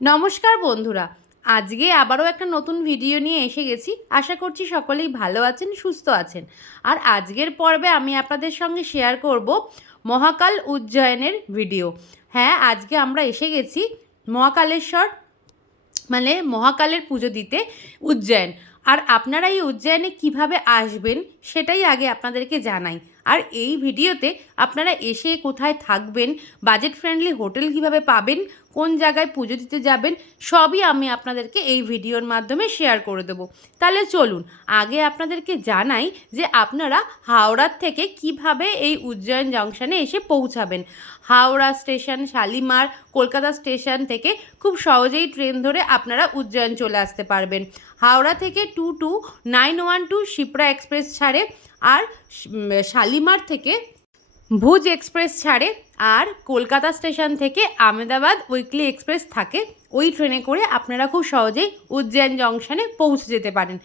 নমস্কার বন্ধুরা, আজকে আবারও একটা নতুন ভিডিও নিয়ে এসে গেছি। আশা করছি সকলেই ভালো আছেন, সুস্থ আছেন। আর আজকের পর্বে আমি আপনাদের সঙ্গে শেয়ার করব মহাকাল উজ্জয়নের ভিডিও। হ্যাঁ, আজকে আমরা এসে গেছি মহাকালেশ্বর মানে মহাকালের পুজো দিতে উজ্জয়ন। আর আপনারা এই উজ্জয়নে কিভাবে আসবেন সেটাই আগে আপনাদেরকে জানাই। আর এই ভিডিওতে আপনারা এসে কোথায় থাকবেন, বাজেট ফ্রেন্ডলি হোটেল কিভাবে পাবেন, কোন জায়গায় পুজো দিতে যাবেন, সবই আমি আপনাদেরকে এই ভিডিওর মাধ্যমে শেয়ার করে দেবো। তাহলে চলুন আগে আপনাদেরকে জানাই যে আপনারা হাওড়ার থেকে কিভাবে এই উজ্জয়ন জংশনে এসে পৌঁছাবেন। হাওড়া স্টেশন, শালিমার, কলকাতা স্টেশন থেকে খুব সহজেই ট্রেন ধরে আপনারা উজ্জয়ন চলে আসতে পারবেন। হাওড়া থেকে 22912 শিপ্রা এক্সপ্রেস ছাড়ে, আর শালিমার থেকে ভুজ এক্সপ্রেস ছাড়ে, আর কলকাতা স্টেশন থেকে আহমেদাবাদ উইকলি এক্সপ্রেস থাকে। ওই ট্রেনে করে আপনারা খুব সহজেই উজ্জয়ন জংশনে পৌঁছে যেতে পারেন।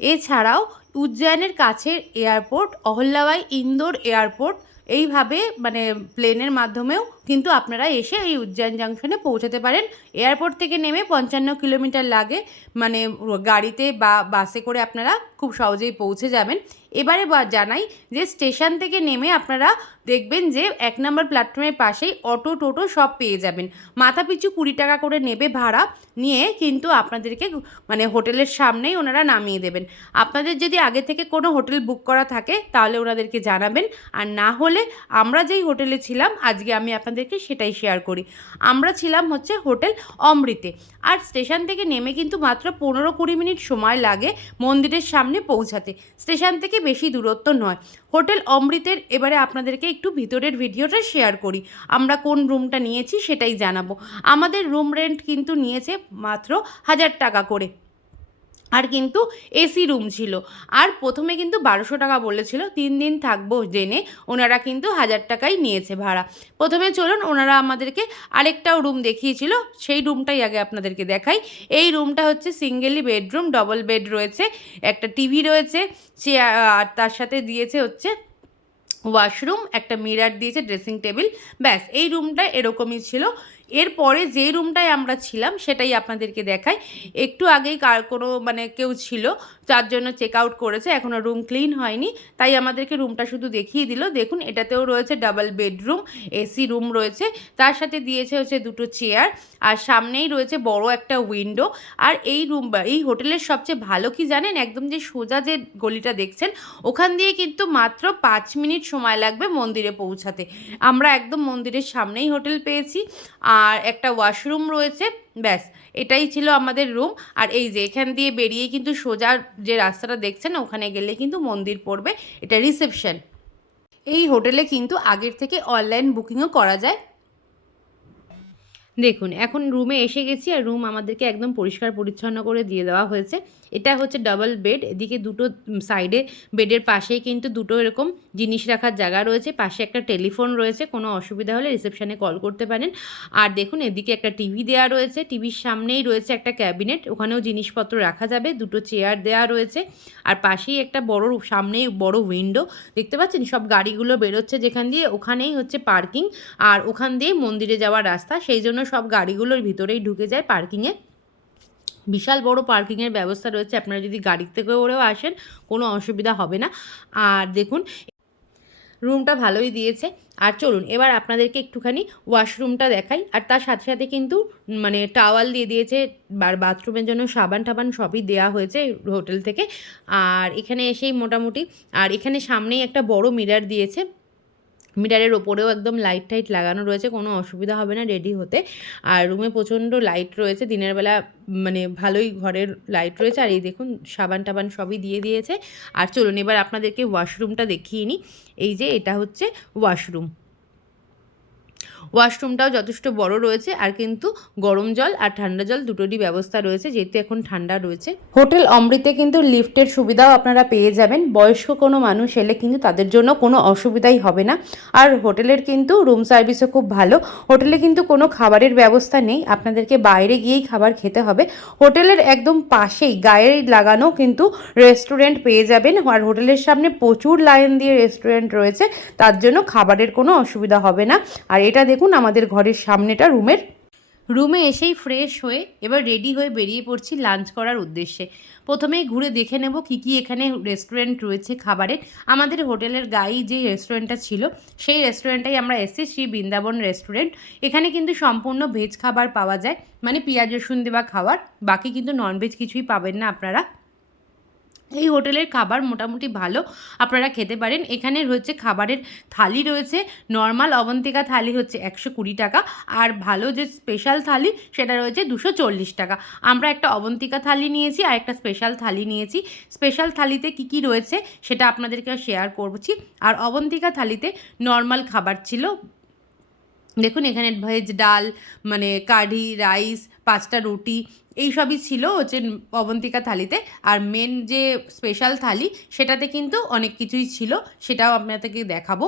এছাড়াও উজ্জয়নের কাছের এয়ারপোর্ট অহল্যাবাই ইন্দোর এয়ারপোর্ট, এইভাবে প্লেনের মাধ্যমেও কিন্তু আপনারা এসে এই উজ্জয়ন জংশনে পৌঁছাতে পারেন। এয়ারপোর্ট থেকে নেমে 55 কিলোমিটার লাগে, গাড়িতে বা বাসে করে আপনারা খুব সহজেই পৌঁছে যাবেন। এবারে জানাই যে স্টেশন থেকে নেমে আপনারা দেখবেন যে 1 নম্বর প্ল্যাটফর্মের পাশেই অটো টোটো সব পেয়ে যাবেন। মাথা পিছু 20 টাকা করে নেবে ভাড়া, নিয়ে কিন্তু আপনাদেরকে হোটেলের সামনেই ওনারা নামিয়ে দেবেন। আপনাদের যদি আগে থেকে কোনো হোটেল বুক করা থাকে তাহলে ওনাদেরকে জানাবেন, আর না হলে আমরা যেই হোটেলে ছিলাম আজকে আমি আপনাদেরকে সেটাই শেয়ার করি। আমরা ছিলাম হচ্ছে হোটেল অমৃতে। আর স্টেশন থেকে নেমে কিন্তু মাত্র 15-20 মিনিট সময় লাগে মন্দিরের সামনে পৌঁছাতে। স্টেশন থেকে বেশি দূরত্ব নয় হোটেল অমৃতের। এবারে আপনাদেরকে একটু ভিতরের ভিডিওটা শেয়ার করি। আমরা কোন রুমটা নিয়েছি সেটাই জানাবো। আমাদের রুম রেন্ট কিন্তু নিয়েছে মাত্র 1000 টাকা করে, আর কিন্তু এসি রুম ছিল। আর প্রথমে কিন্তু 1200 টাকা বলেছিল, 3 দিন থাকবো জেনে ওনারা কিন্তু 1000 টাকাই নিয়েছে ভাড়া। প্রথমে চলুন ওনারা আমাদেরকে আরেকটাও রুম দেখিয়েছিল, সেই রুমটাই আগে আপনাদেরকে দেখাই। এই রুমটা হচ্ছে সিঙ্গেলি বেডরুম, ডবল বেড রয়েছে, একটা টিভি রয়েছে, চেয়ার, আর তার সাথে দিয়েছে হচ্ছে ওয়াশরুম, একটা মিরার দিয়েছে, ড্রেসিং টেবিল। ব্যাস, এই রুমটা এরকমই ছিল। এরপরে যেই রুমটায় আমরা ছিলাম সেটাই আপনাদেরকে দেখাই। একটু আগেই কোনো কেউ ছিল, তার জন্য চেক আউট করেছে, এখনও রুম ক্লিন হয়নি, তাই আমাদেরকে রুমটা শুধু দেখিয়ে দিল। দেখুন, এটাতেও রয়েছে ডাবল বেডরুম, এসি রুম রয়েছে, তার সাথে দিয়েছে হচ্ছে 2টো চেয়ার, আর সামনেই রয়েছে বড় একটা উইন্ডো। আর এই হোটেলের সবচেয়ে ভালো কি জানেন, একদম যে সোজা যে গলিটা দেখছেন ওখান দিয়ে কিন্তু মাত্র 5 মিনিট সময় লাগবে মন্দিরে পৌঁছাতে। আমরা একদম মন্দিরের সামনেই হোটেল পেয়েছি, আর একটা ওয়াশরুম রয়েছে। ব্যাস, এটাই ছিল আমাদের রুম। আর এই যে এখান দিয়ে বেরিয়ে কিন্তু সোজা যে রাস্তাটা দেখছেন ওখানে গেলে কিন্তু মন্দির পড়বে। এটা রিসেপশন। এই হোটেলে কিন্তু আগের থেকে অনলাইন বুকিংও করা যায়। দেখুন, এখন রুমে এসে গেছি, আর রুম আমাদেরকে একদম পরিষ্কার পরিচ্ছন্ন করে দিয়ে দেওয়া হয়েছে। এটা হচ্ছে ডাবল বেড, এদিকে দুটো সাইডে বেডের পাশেই কিন্তু দুটো এরকম জিনিস রাখার জায়গা রয়েছে, পাশে একটা টেলিফোন রয়েছে, কোনো অসুবিধা হলে রিসেপশনে কল করতে পারেন। আর দেখুন, এদিকে একটা টিভি দেওয়া রয়েছে, টিভির সামনেই রয়েছে একটা ক্যাবিনেট, ওখানেও জিনিসপত্র রাখা যাবে, দুটো চেয়ার দেওয়া রয়েছে, আর পাশেই একটা সামনেই বড় উইন্ডো দেখতে পাচ্ছেন। সব গাড়িগুলো বেরোচ্ছে যেখান দিয়ে, ওখানেই হচ্ছে পার্কিং, আর ওখান দিয়ে মন্দিরে যাওয়ার রাস্তা, সেই জন্য সব গাড়িগুলোর ভিতরেই ঢুকে যায় পার্কিংয়ে। বিশাল বড় পার্কিংয়ের ব্যবস্থা রয়েছে, আপনারা যদি গাড়িতে করেও আসেন কোনো অসুবিধা হবে না। আর দেখুন, রুমটা ভালোই দিয়েছে। আর চলুন এবার আপনাদেরকে একটুখানি ওয়াশরুমটা দেখাই। আর তার সাথে সাথে কিন্তু টাওয়াল দিয়ে দিয়েছে, আর বাথরুমের জন্য সাবান টাবান সবই দেওয়া হয়েছে হোটেল থেকে। আর এখানে এসেই মোটামুটি, আর এখানে সামনেই একটা বড় মিরার দিয়েছে, মিটারের ওপরেও একদম লাইট টাইট লাগানো রয়েছে, কোনো অসুবিধা হবে না রেডি হতে। আর রুমে প্রচণ্ড লাইট রয়েছে, দিনের বেলা ভালোই ঘরের লাইট রয়েছে। আর এই দেখুন, সাবান টাবান সবই দিয়ে দিয়েছে। আর চলুন এবার আপনাদেরকে ওয়াশরুমটা দেখিয়ে নিই। এই যে এটা হচ্ছে ওয়াশরুম। ওয়াশরুমটাও যথেষ্ট বড় রয়েছে, আর কিন্তু গরম জল আর ঠান্ডা জল দুটোরই ব্যবস্থা রয়েছে, যেহেতু এখন ঠান্ডা রয়েছে। হোটেল অমৃতে কিন্তু লিফটের সুবিধাও আপনারা পেয়ে যাবেন। বয়স্ক কোনো মানুষ এলে কিন্তু তাদের জন্য কোনো অসুবিধাই হবে না। আর হোটেলের কিন্তু রুম সার্ভিসও খুব ভালো। হোটেলে কিন্তু কোনো খাবারের ব্যবস্থা নেই, আপনাদেরকে বাইরে গিয়েই খাবার খেতে হবে। হোটেলের একদম পাশেই গায়ে লাগানো কিন্তু রেস্টুরেন্ট পেয়ে যাবেন, আর হোটেলের সামনে প্রচুর লাইন দিয়ে রেস্টুরেন্ট রয়েছে, তার জন্য খাবারের কোনো অসুবিধা হবে না। আর এটা দেখুন আমাদের ঘরের সামনেটা রুমের। রুমে এসেই ফ্রেশ হয়ে এবার রেডি হয়ে বেরিয়ে পড়ছি লাঞ্চ করার উদ্দেশ্যে। প্রথমেই ঘুরে দেখে নেব কী কী এখানে রেস্টুরেন্ট রয়েছে খাবারের। আমাদের হোটেলের গায়ে যে রেস্টুরেন্টটা ছিল সেই রেস্টুরেন্টটাই আমরা এসেছি, শ্রী বৃন্দাবন রেস্টুরেন্ট। এখানে কিন্তু সম্পূর্ণ ভেজ খাবার পাওয়া যায়, মানে পেঁয়াজ রসুন দেওয়া খাবার, বাকি কিন্তু ননভেজ কিছুই পাবেন না আপনারা। এই হোটেলের খাবার মোটামুটি ভালো, আপনারা খেতে পারেন। এখানে রয়েছে খাবারের থালি রয়েছে, নর্মাল অবন্তিকা থালি হচ্ছে 120 টাকা, আর ভালো যে স্পেশাল থালি সেটা রয়েছে 240 টাকা। আমরা একটা অবন্তিকা থালি নিয়েছি আর একটা স্পেশাল থালি নিয়েছি। স্পেশাল থালিতে কি কি রয়েছে সেটা আপনাদেরকে শেয়ার করছি, আর অবন্তিকা থালিতে নর্মাল খাবার ছিল। দেখুন এখানে ভেজ ডাল, মানে কাঢি, রাইস, 5টা রুটি, এই সবই ছিল হচ্ছে অবন্তিকা থালিতে। আর মেন যে স্পেশাল থালি সেটাতে কিন্তু অনেক কিছুই ছিল, সেটাও আপনাদেরকে দেখাবো।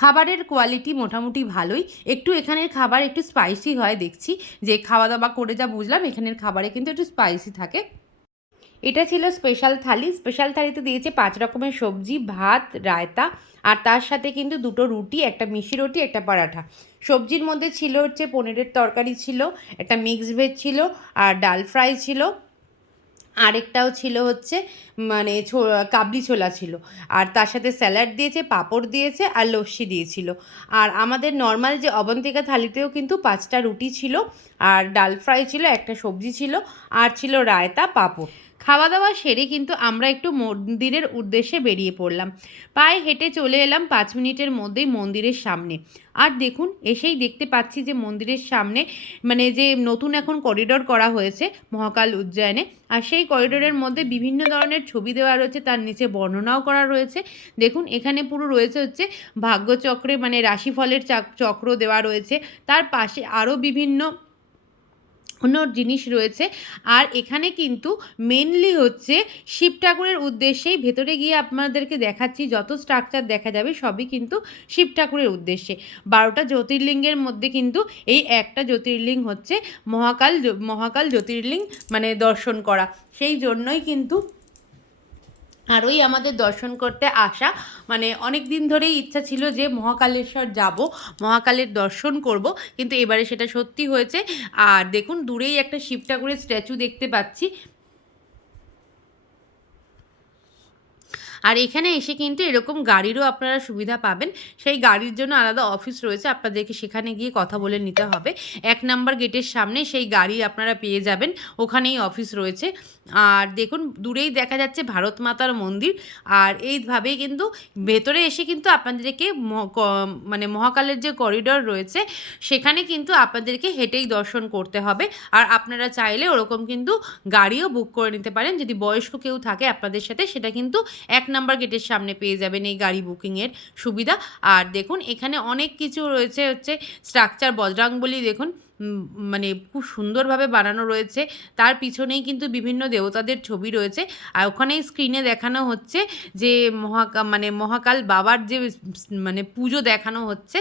খাবারের কোয়ালিটি মোটামুটি ভালোই, একটু এখানের খাবার একটু স্পাইসি হয় দেখছি, যে খাওয়া দাওয়া করে যা বুঝলাম এখানের খাবারে কিন্তু একটু স্পাইসি থাকে। এটা ছিল স্পেশাল থালি। স্পেশাল থালিতে দিয়েছে 5 রকমের সবজি, ভাত, রায়তা, আর তার সাথে কিন্তু 2টো রুটি, একটা মিষ্টি রুটি, একটা পরাঠা। সবজির মধ্যে ছিল হচ্ছে পনিরের তরকারি ছিল, একটা মিক্সড ভেজ ছিল, আর ডাল ফ্রাই ছিল, আরেকটাও ছিল হচ্ছে মানে কাবলি ছোলা ছিল, আর তার সাথে স্যালাড দিয়েছে, পাঁপড় দিয়েছে, আর লস্যি দিয়েছিল। আর আমাদের নর্মাল যে অবন্তিকা থালিতেও কিন্তু 5টা রুটি ছিল, আর ডাল ফ্রাই ছিল, একটা সবজি ছিল, আর ছিল রায়তা, পাঁপড়। খাওয়া দাওয়া সেরে কিন্তু আমরা একটু মন্দিরের উদ্দেশ্যে বেরিয়ে পড়লাম। পায়ে হেঁটে চলে এলাম 5 মিনিটের মধ্যেই মন্দিরের সামনে। আর দেখুন এসেই দেখতে পাচ্ছি যে মন্দিরের সামনে মানে যে নতুন এখন করিডোর করা হয়েছে মহাকাল উজ্জয়নে, আর সেই করিডোরের মধ্যে বিভিন্ন ধরনের ছবি দেওয়া রয়েছে, তার নিচে বর্ণনাও করা রয়েছে। দেখুন এখানে পুরো রয়েছে হচ্ছে ভাগ্যচক্রে, মানে রাশিফলের চক্র দেওয়া রয়েছে, তার পাশে আরও বিভিন্ন অন্য জিনিস রয়েছে। আর এখানে কিন্তু মেনলি হচ্ছে শিব ঠাকুরের উদ্দেশ্যেই, ভেতরে গিয়ে আপনাদেরকে দেখাচ্ছি যত স্ট্রাকচার দেখা যাবে সবই কিন্তু শিব ঠাকুরের উদ্দেশ্যে। 12টা জ্যোতির্লিঙ্গের মধ্যে কিন্তু এই একটা জ্যোতির্লিঙ্গ হচ্ছে মহাকাল জ্যোতির্লিঙ্গ, মানে দর্শন করা। সেই জন্যই কিন্তু আর ওই আমাদের দর্শন করতে আসা, মানে অনেক দিন ধরেই ইচ্ছা ছিল যে মহাকালেশ্বর যাব, মহাকালের দর্শন করব, কিন্তু এবারে সেটা সত্যি হয়েছে। আর দেখুন দূরেই একটা শিব ঠাকুরের স্ট্যাচু দেখতে পাচ্ছি। আর এখানে এসে কিন্তু এরকম গাড়িরও আপনারা সুবিধা পাবেন। সেই গাড়ির জন্য আলাদা অফিস রয়েছে, আপনাদেরকে সেখানে গিয়ে কথা বলে নিতে হবে। 1 নম্বর গেটের সামনে সেই গাড়ি আপনারা পেয়ে যাবেন, ওখানেই অফিস রয়েছে। আর দেখুন দূরেই দেখা যাচ্ছে ভারত মাতার মন্দির। আর এইভাবেই কিন্তু ভেতরে এসে কিন্তু আপনাদেরকে মানে মহাকালের যে করিডোর রয়েছে সেখানে কিন্তু আপনাদেরকে হেঁটেই দর্শন করতে হবে। আর আপনারা চাইলে ওরকম কিন্তু গাড়িও বুক করে নিতে পারেন, যদি বয়স্ক কেউ থাকে আপনাদের সাথে, সেটা কিন্তু 1 নম্বর গেটের সামনে পেয়ে যাবেন এই গাড়ি বুকিংয়ের সুবিধা। আর দেখুন এখানে অনেক কিছু রয়েছে হচ্ছে স্ট্রাকচার, বজরাঙ্গবলী দেখুন মানে খুব সুন্দরভাবে বানানো রয়েছে, তার পিছনেই কিন্তু বিভিন্ন দেবতাদের ছবি রয়েছে। আর ওখানেই স্ক্রিনে দেখানো হচ্ছে যে মানে মহাকাল বাবার যে মানে পুজো দেখানো হচ্ছে।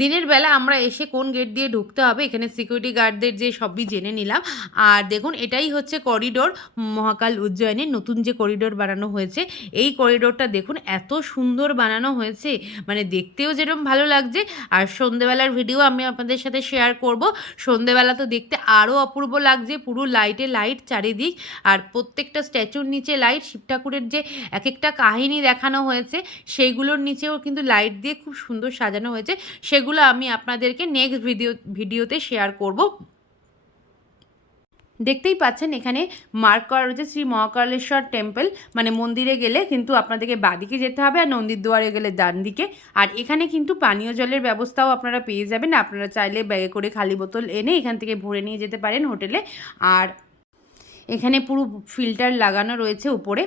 দিনের বেলা আমরা এসে কোন গেট দিয়ে ঢুকতে হবে এখানে সিকিউরিটি গার্ডদের যে সবই জেনে নিলাম। আর দেখুন এটাই হচ্ছে করিডোর, মহাকাল উজ্জয়নের নতুন যে করিডোর বানানো হয়েছে। এই করিডোরটা দেখুন এত সুন্দর বানানো হয়েছে, মানে দেখতেও যেরকম ভালো লাগছে। আর সন্ধেবেলার ভিডিও আমি আপনাদের সাথে শেয়ার করব। সন্ধেবেলা তো দেখতে আরও অপূর্ব লাগছে, পুরো লাইটে লাইট চারিদিক, আর প্রত্যেকটা স্ট্যাচুর নিচে লাইট। শিব ঠাকুরের যে এক একটা কাহিনী দেখানো হয়েছে সেইগুলোর নিচেও কিন্তু লাইট দিয়ে খুব সুন্দর সাজানো হয়েছে, সেগুলো আমি আপনাদেরকে নেক্সট ভিডিওতে শেয়ার করব। দেখতেই পাচ্ছেন এখানে মার্ক করা রয়েছে শ্রী মহাকালেশ্বর টেম্পল, মানে মন্দিরে গেলে কিন্তু আপনাদেরকে বাঁদিকে যেতে হবে, আর নন্দীর দুয়ারে গেলে ডান দিকে। আর এখানে কিন্তু পানীয় জলের ব্যবস্থাও আপনারা পেয়ে যাবেন, আপনারা চাইলে ব্যাগে করে খালি বোতল এনে এখান থেকে ভরে নিয়ে যেতে পারেন হোটেলে। আর এখানে পুরো ফিল্টার লাগানো রয়েছে উপরে।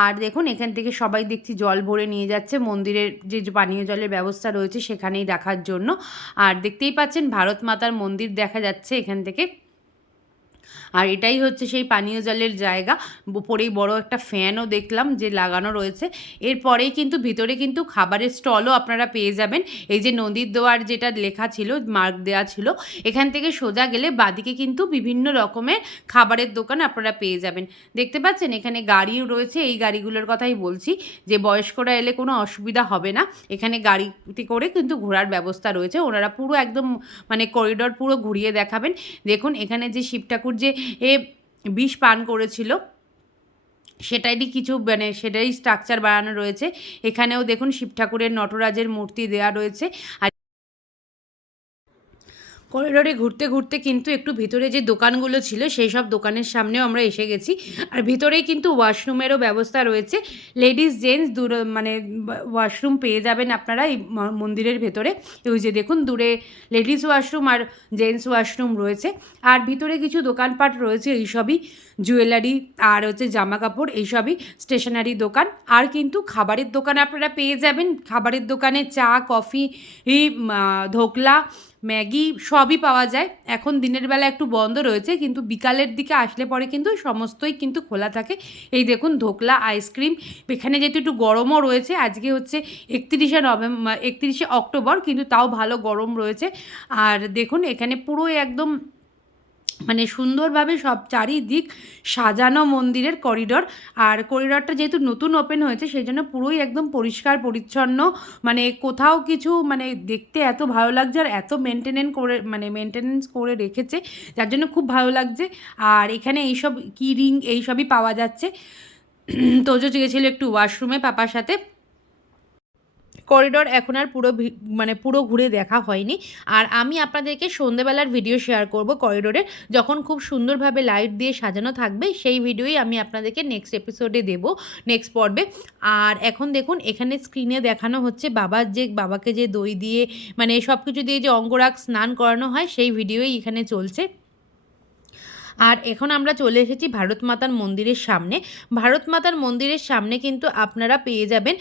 আর দেখুন এখান থেকে সবাই দেখছি জল ভরে নিয়ে যাচ্ছে মন্দিরের যে পানীয় জলের ব্যবস্থা রয়েছে সেখানেই রাখার জন্য। আর দেখতেই পাচ্ছেন ভারত মাতার মন্দির দেখা যাচ্ছে এখান থেকে। আর এটাই হচ্ছে সেই পানীয় জলের জায়গা। উপরেই বড় একটা ফ্যানও দেখলাম যে লাগানো রয়েছে। এরপরেই কিন্তু ভিতরে কিন্তু খাবারের স্টলও আপনারা পেয়ে যাবেন। এই যে নদীর দোয়ার যেটা লেখা ছিল, মার্ক দেওয়া ছিল, এখান থেকে সোজা গেলে বাদিকে কিন্তু বিভিন্ন রকমের খাবারের দোকান আপনারা পেয়ে যাবেন। দেখতে পাচ্ছেন এখানে গাড়িও রয়েছে, এই গাড়িগুলোর কথাই বলছি যে বয়স্করা এলে কোনো অসুবিধা হবে না। এখানে গাড়িতে করে কিন্তু ঘোরার ব্যবস্থা রয়েছে, ওনারা পুরো একদম মানে করিডোর পুরো ঘুরিয়ে দেখাবেন। দেখুন এখানে যে শিব ঠাকুর যে বিষ পান করেছিল সেটারই কিছু মানে সেটারই স্ট্রাকচার বানানো রয়েছে। এখানেও দেখুন শিব ঠাকুরের নটরাজের মূর্তি দেওয়া রয়েছে। আর করিডোরে ঘুরতে ঘুরতে কিন্তু একটু ভিতরে যে দোকানগুলো ছিল সেই সব দোকানের সামনেও আমরা এসে গেছি। আর ভিতরেই কিন্তু ওয়াশরুমেরও ব্যবস্থা রয়েছে, লেডিস জেন্টস মানে ওয়াশরুম পেয়ে যাবেন আপনারা এই মন্দিরের ভেতরে। ওই যে দেখুন দূরে লেডিস ওয়াশরুম আর জেন্টস ওয়াশরুম রয়েছে। আর ভিতরে কিছু দোকানপাট রয়েছে, এইসবই জুয়েলারি আর হচ্ছে জামা কাপড়, এইসবই স্টেশনারি দোকান। আর কিন্তু খাবারের দোকান আপনারা পেয়ে যাবেন। খাবারের দোকানে চা, কফি, ধোকলা, ম্যাগি সবই পাওয়া যায়। এখন দিনের বেলা একটু বন্ধ রয়েছে, কিন্তু বিকালের দিকে আসলে পরে কিন্তু সমস্তই কিন্তু খোলা থাকে। এই দেখুন ধোকলা, আইসক্রিম। এখানে যেহেতু একটু গরমও রয়েছে, আজকে হচ্ছে 31শে অক্টোবর, কিন্তু তাও ভালো গরম রয়েছে। আর দেখুন এখানে পুরো একদম মানে সুন্দরভাবে সব চারিদিক সাজানো মন্দিরের করিডোর। আর করিডোরটা যেহেতু নতুন ওপেন হয়েছে সেই জন্য পুরোই একদম পরিষ্কার পরিচ্ছন্ন, মানে কোথাও কিছু মানে দেখতে এত ভালো লাগছে। আর এত মেনটেনেন্স করে রেখেছে, যার জন্য খুব ভালো লাগছে। আর এখানে এইসব কি রিং এইসবই পাওয়া যাচ্ছে। তোজো গিয়েছিল একটু ওয়াশরুমে পাপার সাথে। করিডোর এখন আর পুরো ঘুরে দেখা হয়নি। আর আমি আপনাদেরকে সন্ধ্যেবেলার ভিডিও শেয়ার করব করিডোরে, যখন খুব সুন্দরভাবে লাইট দিয়ে সাজানো থাকবে সেই ভিডিওই আমি আপনাদেরকে নেক্সট এপিসোডে দেব, নেক্সট পর্বে। আর এখন দেখুন এখানে স্ক্রিনে দেখানো হচ্ছে বাবাকে যে দই দিয়ে মানে সব কিছু দিয়ে যে অঙ্গরাগ স্নান করানো হয় সেই ভিডিওই এখানে চলছে। আর এখন আমরা চলে এসেছি ভারত মাতার মন্দিরের সামনে। ভারত মাতার মন্দিরের সামনে কিন্তু আপনারা পেয়ে যাবেন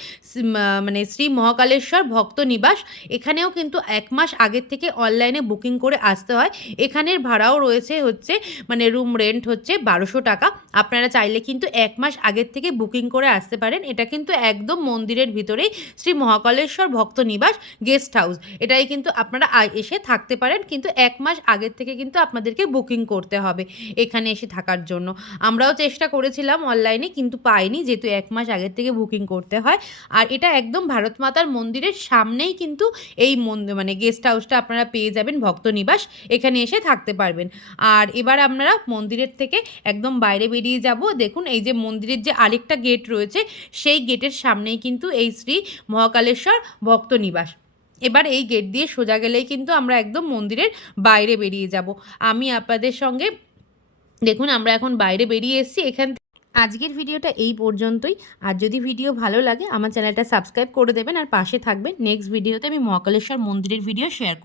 মানে শ্রী মহাকালেশ্বর ভক্ত নিবাস। এখানেও কিন্তু 1 মাস আগের থেকে অনলাইনে বুকিং করে আসতে হয়। এখানের ভাড়াও রয়েছে হচ্ছে মানে রুম রেন্ট হচ্ছে 1200 টাকা। আপনারা চাইলে কিন্তু 1 মাস আগের থেকে বুকিং করে আসতে পারেন। এটা কিন্তু একদম মন্দিরের ভিতরেই শ্রী মহাকালেশ্বর ভক্ত নিবাস গেস্ট হাউস। এটাই কিন্তু আপনারা এসে থাকতে পারেন, কিন্তু 1 মাস আগের থেকে কিন্তু আপনাদেরকে বুকিং করতে হবে এখানে এসে থাকার জন্য। আমরাও চেষ্টা করেছিলাম অনলাইনে, কিন্তু পাইনি, যেহেতু 1 মাস আগের থেকে বুকিং করতে হয়। আর এটা একদম ভারত মাতার মন্দিরের সামনেই কিন্তু এই মানে গেস্ট হাউসটা আপনারা পেয়ে যাবেন, ভক্ত নিবাস। এখানে এসে থাকতে পারবেন। আর এবার আমরা মন্দিরের থেকে একদম বাইরে বেরিয়ে যাব। দেখুন এই যে মন্দিরের যে আরেকটা গেট রয়েছে সেই গেটের সামনেই কিন্তু এই শ্রী মহাকালেশ্বর ভক্ত নিবাস। এবার এই গেট দিয়ে সোজা গেলেই কিন্তু আমরা একদম মন্দিরের বাইরে বেরিয়ে যাব। আমি আপনাদের সঙ্গে দেখুন আমরা এখন বাইরে বেরিয়ে এসেছি এখান থেকে। আজকের ভিডিওটা এই পর্যন্তই। আর যদি ভিডিও ভালো লাগে আমার চ্যানেলটা সাবস্ক্রাইব করে দেবেন আর পাশে থাকবেন। নেক্সট ভিডিওতে আমি মহাকালেশ্বর মন্দিরের ভিডিও শেয়ার